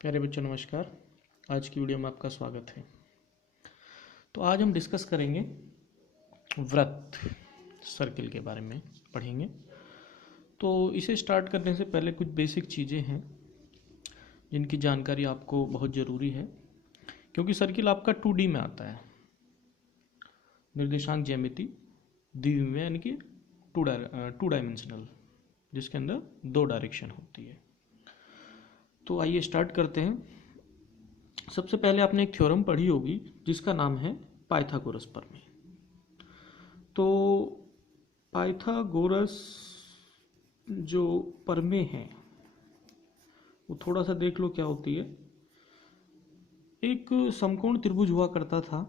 प्यारे बच्चों नमस्कार। आज की वीडियो में आपका स्वागत है। तो आज हम डिस्कस करेंगे वृत्त सर्किल के बारे में पढ़ेंगे। तो इसे स्टार्ट करने से पहले कुछ बेसिक चीज़ें हैं जिनकी जानकारी आपको बहुत ज़रूरी है, क्योंकि सर्किल आपका 2D में आता है, निर्देशांक ज्यामिति द्विविमीय में, यानी कि टू डायमेंशनल, जिसके अंदर 2 डायरेक्शन होती है। तो आइए स्टार्ट करते हैं। सबसे पहले आपने एक थ्योरम पढ़ी होगी जिसका नाम है पाइथागोरस प्रमेय। तो पाइथागोरस जो प्रमेय है वो थोड़ा सा देख लो क्या होती है। एक समकोण त्रिभुज हुआ करता था,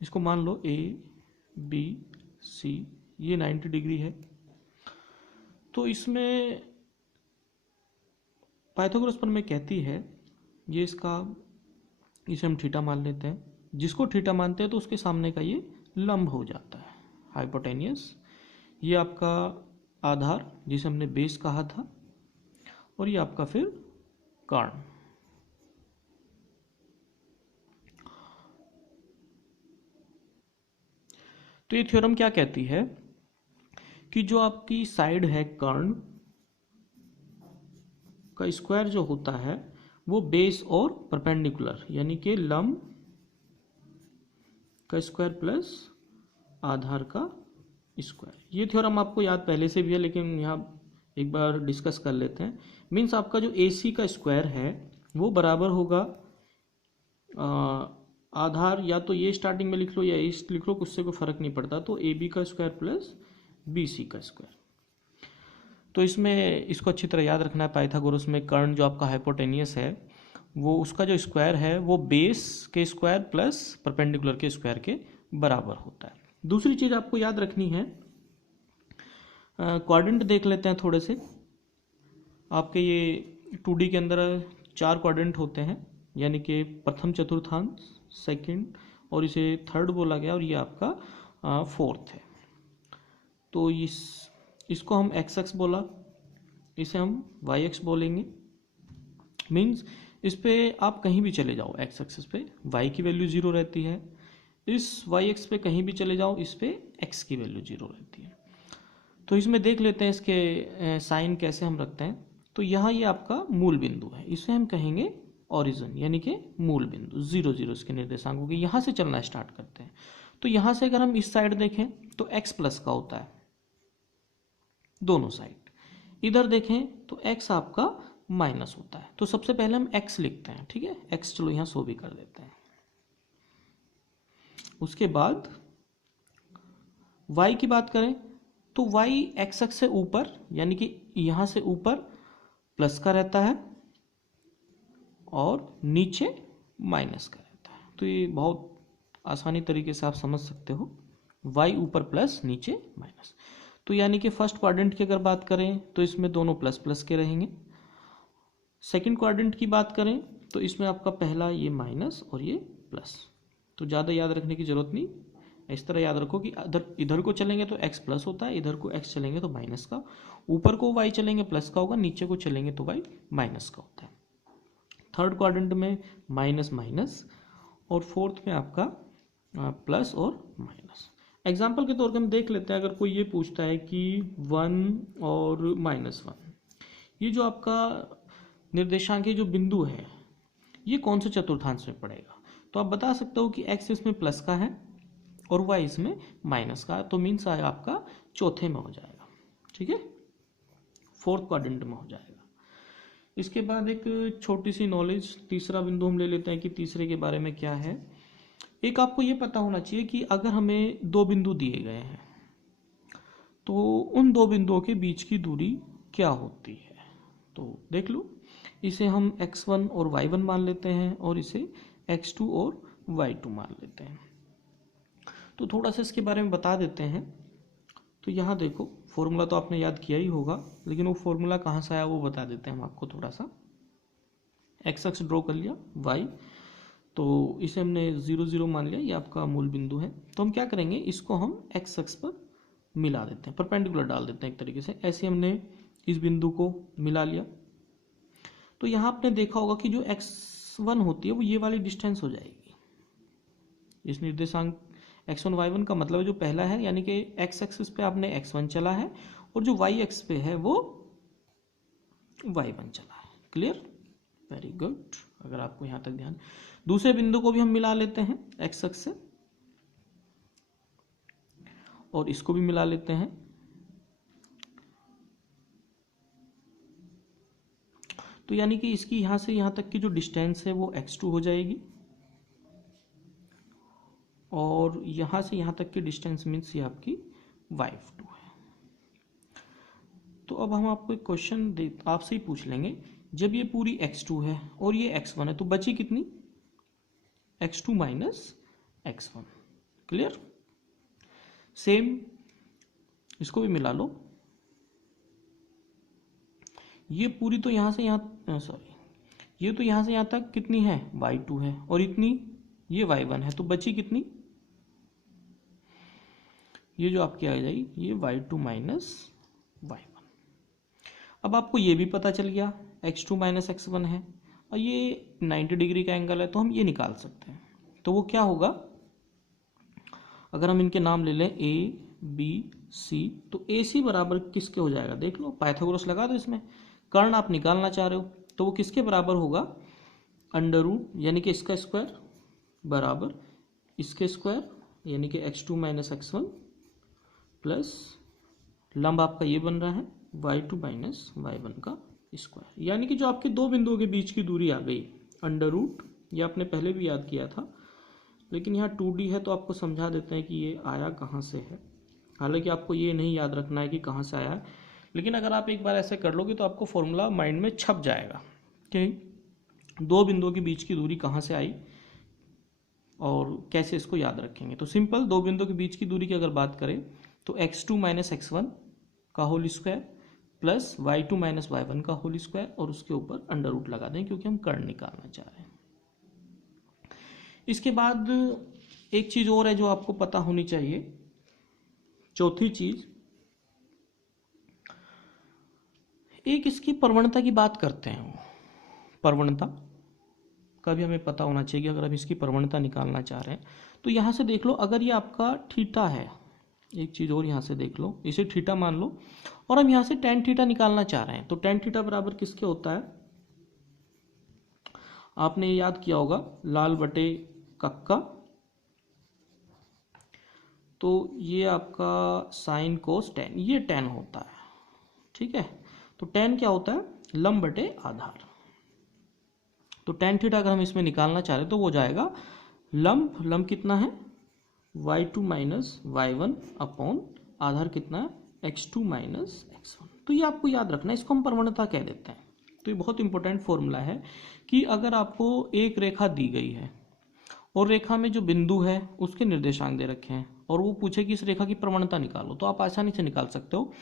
इसको मान लो ए बी सी, ये 90 डिग्री है। तो इसमें पाइथागोरस प्रमेय कहती है, ये इसे हम थीटा मान लेते हैं। जिसको थीटा मानते हैं तो उसके सामने का ये लंब हो जाता है, हाइपोटेनियस। ये आपका आधार जिसे हमने बेस कहा था, और ये आपका फिर कर्ण। तो ये थ्योरम क्या कहती है कि जो आपकी साइड है कर्ण का स्क्वायर जो होता है वो बेस और परपेंडिकुलर, यानी कि लंब का स्क्वायर प्लस आधार का स्क्वायर। ये थ्योरम आपको याद पहले से भी है, लेकिन यहाँ एक बार डिस्कस कर लेते हैं। मीन्स आपका जो AC का स्क्वायर है वो बराबर होगा आधार, या तो ये स्टार्टिंग में लिख लो या इस लिख लो, उससे कोई फर्क नहीं पड़ता। तो AB का स्क्वायर प्लस BC का स्क्वायर। तो इसमें इसको अच्छी तरह याद रखना है। पाइथागोरस में कर्ण जो आपका हाइपोटेनियस है वो उसका जो स्क्वायर है वो बेस के स्क्वायर प्लस परपेंडिकुलर के स्क्वायर के बराबर होता है। दूसरी चीज़ आपको याद रखनी है, क्वाड्रेंट देख लेते हैं थोड़े से। आपके ये 2D के अंदर 4 क्वाड्रेंट होते हैं, यानी कि प्रथम चतुर्थांश, सेकंड, और इसे थर्ड बोला गया, और ये आपका फोर्थ है। तो इसको हम XX बोला, इसे हम YX बोलेंगे। मीन्स इस पे आप कहीं भी चले जाओ, X एक्सिस पे Y की वैल्यू 0 रहती है, इस YX पे कहीं भी चले जाओ, इस पे X की वैल्यू 0 रहती है। तो इसमें देख लेते हैं इसके साइन कैसे हम रखते हैं। तो यहाँ ये आपका मूल बिंदु है, इसे हम कहेंगे ओरिजिन, यानी कि मूल बिंदु 0 0 इसके निर्देशांकों के। यहाँ से चलना स्टार्ट करते हैं। तो यहाँ से अगर हम इस साइड देखें तो X प्लस का होता है दोनों साइड। इधर देखें तो X आपका माइनस होता है। तो सबसे पहले हम X लिखते हैं, ठीक है। X चलो यहाँ 100 भी कर देते हैं। उसके बाद Y की बात करें तो Y X एक्स से ऊपर, यानी कि यहाँ से ऊपर प्लस का रहता है और नीचे माइनस का रहता है। तो ये बहुत आसानी तरीके से आप समझ सकते हो, Y ऊपर प्लस नीचे माइनस। तो यानी कि फर्स्ट क्वाड्रेंट की अगर बात करें तो इसमें दोनों प्लस प्लस के रहेंगे। सेकंड क्वाड्रेंट की बात करें तो इसमें आपका पहला ये माइनस और ये प्लस। तो ज़्यादा याद रखने की ज़रूरत नहीं, इस तरह याद रखो कि इधर को चलेंगे तो X प्लस होता है, इधर को X चलेंगे तो माइनस का, ऊपर को Y चलेंगे प्लस का होगा, नीचे को चलेंगे तो Y माइनस का होता है। थर्ड क्वाड्रेंट में माइनस माइनस, और फोर्थ में आपका प्लस और माइनस। एग्जाम्पल के तौर पर हम देख लेते हैं, अगर कोई ये पूछता है कि 1 और -1, ये जो आपका निर्देशांक जो बिंदु है ये कौन से चतुर्थांश में पड़ेगा, तो आप बता सकते हो कि X इसमें प्लस का है और Y इसमें माइनस का है। तो मीन्स आपका चौथे में हो जाएगा, ठीक है, फोर्थ क्वाड्रेंट में हो जाएगा। इसके बाद एक छोटी सी नॉलेज, तीसरा बिंदु हम ले लेते हैं कि तीसरे के बारे में क्या है। एक आपको ये पता होना चाहिए कि अगर हमें 2 बिंदु दिए गए हैं तो उन 2 बिंदुओं के बीच की दूरी क्या होती है। तो देख लो, इसे हम x1 और y1 मान लेते हैं, और इसे x2 और y2 मान लेते हैं। तो थोड़ा सा इसके बारे में बता देते हैं। तो यहाँ देखो, फॉर्मूला तो आपने याद किया ही होगा, लेकिन वो फॉर्मूला कहाँ से आया वो बता देते हैं हम आपको। थोड़ा सा x अक्ष ड्रॉ कर लिया, y, तो इसे हमने 0 0 मान लिया, ये आपका मूल बिंदु है। तो हम क्या करेंगे, इसको हम x अक्ष पर मिला देते हैं, परपेंडिकुलर डाल देते हैं एक तरीके से। ऐसे हमने इस बिंदु को मिला लिया, तो यहाँ आपने देखा होगा कि जो x1 होती है वो ये वाली डिस्टेंस हो जाएगी। इस निर्देशांक x1 y1 का मतलब है जो पहला है, यानी कि x एक्सिस पे आपने x1 चला है और जो y एक्स पे है वो y1 चला है। Clear, very good. अगर आपको यहाँ तक ध्यान, दूसरे बिंदु को भी हम मिला लेते हैं x एक्स से और इसको भी मिला लेते हैं। तो यानी कि इसकी यहाँ से यहाँ तक की जो डिस्टेंस है वो x2 हो जाएगी और यहाँ से यहाँ तक की डिस्टेंस मीन्स ये आपकी y2 है। तो अब हम आपको एक क्वेश्चन आपसे ही पूछ लेंगे, जब ये पूरी x2 है और ये x1 है तो बची कितनी, x2 minus x1। Clear, same इसको भी मिला लो। ये पूरी तो यहाँ से यहाँ सॉरी ये तो यहाँ से यहाँ तक कितनी है, y2 है और इतनी ये y1 है, तो बची कितनी, ये जो आपकी आ जाएगी ये y2 माइनस y1। अब आपको ये भी पता चल गया x2 माइनस x1 है और ये 90 डिग्री का एंगल है, तो हम ये निकाल सकते हैं। तो वो क्या होगा, अगर हम इनके नाम ले लें a b c, तो AC बराबर किसके हो जाएगा, देख लो, पाइथागोरस लगा दो इसमें। कर्ण आप निकालना चाह रहे हो तो वो किसके बराबर होगा, अंडर रूट यानी कि इसका स्क्वायर बराबर इसके स्क्वायर यानी कि x2 माइनस x1 प्लस लंब आपका ये बन रहा है y2 माइनस y1 का स्क्वायर, यानी कि जो आपके दो बिंदुओं के बीच की दूरी आ गई अंडर रूट। ये आपने पहले भी याद किया था, लेकिन यहाँ 2D है तो आपको समझा देते हैं कि ये आया कहाँ से है। हालांकि आपको ये नहीं याद रखना है कि कहाँ से आया है, लेकिन अगर आप एक बार ऐसे कर लोगे तो आपको फॉर्मूला माइंड में छप जाएगा कि दो बिंदुओं के बीच की दूरी कहाँ से आई और कैसे इसको याद रखेंगे। तो सिंपल, दो बिंदुओं के बीच की दूरी की अगर बात करें तो x2 माइनस x1 का whole square plus y2 minus y1 का होल स्क्वायर और उसके ऊपर अंडर रूट लगा दें क्योंकि हम कर्ण निकालना चाह रहे हैं। इसके बाद एक चीज और है जो आपको पता होनी चाहिए, चौथी चीज, एक इसकी प्रवणता की बात करते हैं। प्रवणता का भी हमें पता होना चाहिए कि अगर हम इसकी प्रवणता निकालना चाह रहे हैं तो यहाँ से देख लो, अगर ये आपका थीटा है, एक चीज़ और यहाँ से देख लो, इसे थीटा मान लो और हम यहाँ से टेन थीटा निकालना चाह रहे हैं, तो टेन थीटा बराबर किसके होता है, आपने ये याद किया होगा, लाल बटे कक्का, तो ये आपका साइन कोस टेन, ये टेन होता है। ठीक है, तो टेन क्या होता है, लंब बटे आधार। तो टेन थीटा अगर हम इसमें निकालना चाह रहे हैं तो वो जाएगा लंब कितना है y2 माइनस y1 अपॉन आधार कितना है x2 माइनस x1। तो ये आपको याद रखना है, इसको हम प्रवणता कह देते हैं। तो ये बहुत इंपॉर्टेंट फॉर्मूला है कि अगर आपको एक रेखा दी गई है और रेखा में जो बिंदु है उसके निर्देशांक दे रखे हैं और वो पूछे कि इस रेखा की प्रवणता निकालो, तो आप आसानी से निकाल सकते हो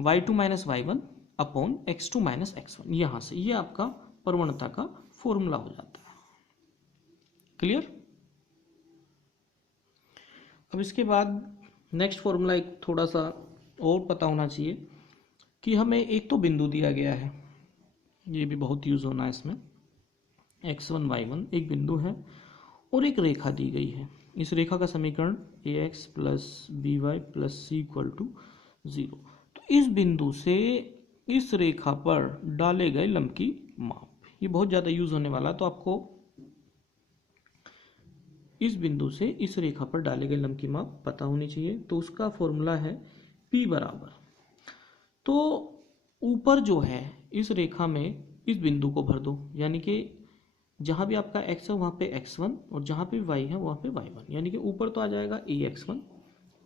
y2 minus y1 upon x2 minus x1। यहाँ से ये आपका प्रवणता का फॉर्मूला हो जाता है। क्लियर, अब इसके बाद नेक्स्ट फॉर्मूला एक थोड़ा सा और पता होना चाहिए कि हमें एक तो बिंदु दिया गया है, ये भी बहुत यूज होना है इसमें, x1 y1 एक बिंदु है और एक रेखा दी गई है। इस रेखा का समीकरण ax plus B Y plus C equal to 0। तो इस बिंदु से इस रेखा पर डाले गए लंब की माप, ये बहुत ज़्यादा यूज होने वाला, तो आपको इस बिंदु से इस रेखा पर डाले गए लंब की माप पता होनी चाहिए। तो उसका फॉर्मूला है P बराबर, तो ऊपर जो है इस रेखा में इस बिंदु को भर दो, यानी कि जहाँ भी आपका x है वहाँ पे x1 और जहाँ पे y है वहाँ पे y1, यानी कि ऊपर तो आ जाएगा ax1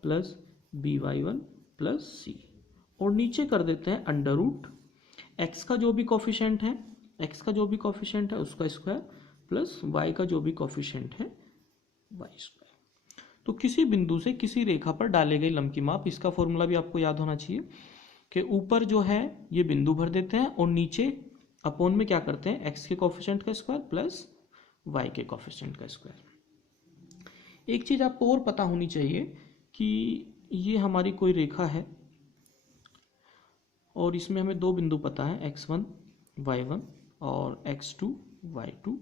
plus by1 plus c और नीचे कर देते हैं अंडर रूट x का जो भी कोफिशिएंट है उसका स्क्वायर प्लस y का जो भी कोफिशिएंट है y स्क्वायर। तो किसी बिंदु से किसी रेखा पर डाले गए लंब की माप, इसका फॉर्मूला भी आपको याद होना चाहिए कि ऊपर जो है ये बिंदु भर देते हैं और नीचे अपॉन में क्या करते हैं, x के कोफिशिएंट का स्क्वायर प्लस y के कोफिशिएंट का स्क्वायर। एक चीज आपको और पता होनी चाहिए कि ये हमारी कोई रेखा है और इसमें हमें दो बिंदु पता है x1 y1 और x2 y2।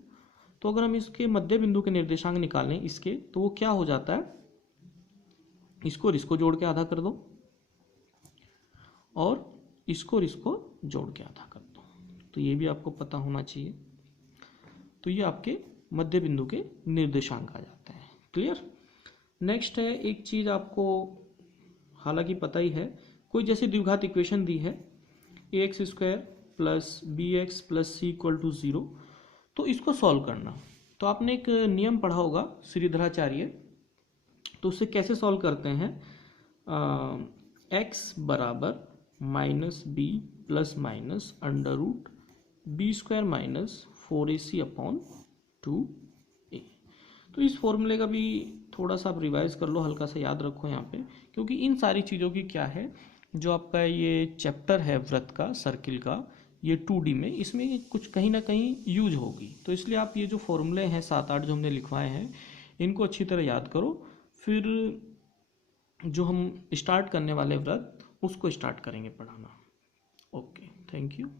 तो अगर हम इसके मध्य बिंदु के निर्देशांक निकालें इसके, तो वो क्या हो जाता है, इसको और इसको जोड़ के आधा कर दो और इसको और इसको जोड़ के आधा कर दो। तो ये भी आपको पता होना चाहिए। तो ये आपके मध्य बिंदु के निर्देशांक आ जाते हैं। क्लियर। नेक्स्ट है एक चीज़ आपको हालांकि पता ही है, कोई जैसे द्विघात इक्वेशन दी है ax square plus B X plus C equal to 0, तो इसको सॉल्व करना। तो आपने एक नियम पढ़ा होगा श्रीधराचार्य, तो उससे कैसे सॉल्व करते हैं, x बराबर minus B plus minus under root B square minus 4ac upon 2a। तो इस फॉर्मूले का भी थोड़ा सा आप रिवाइज कर लो, हल्का सा याद रखो यहाँ पे, क्योंकि इन सारी चीज़ों की क्या है, जो आपका ये चैप्टर है वृत्त का, सर्किल का, ये 2D में, इसमें कुछ कहीं ना कहीं यूज होगी। तो इसलिए आप ये जो फॉर्मूले हैं 7-8 जो हमने लिखवाए हैं, इनको अच्छी तरह याद करो। फिर जो हम स्टार्ट करने वाले वृत्त उसको स्टार्ट करेंगे पढ़ाना। Okay, thank you.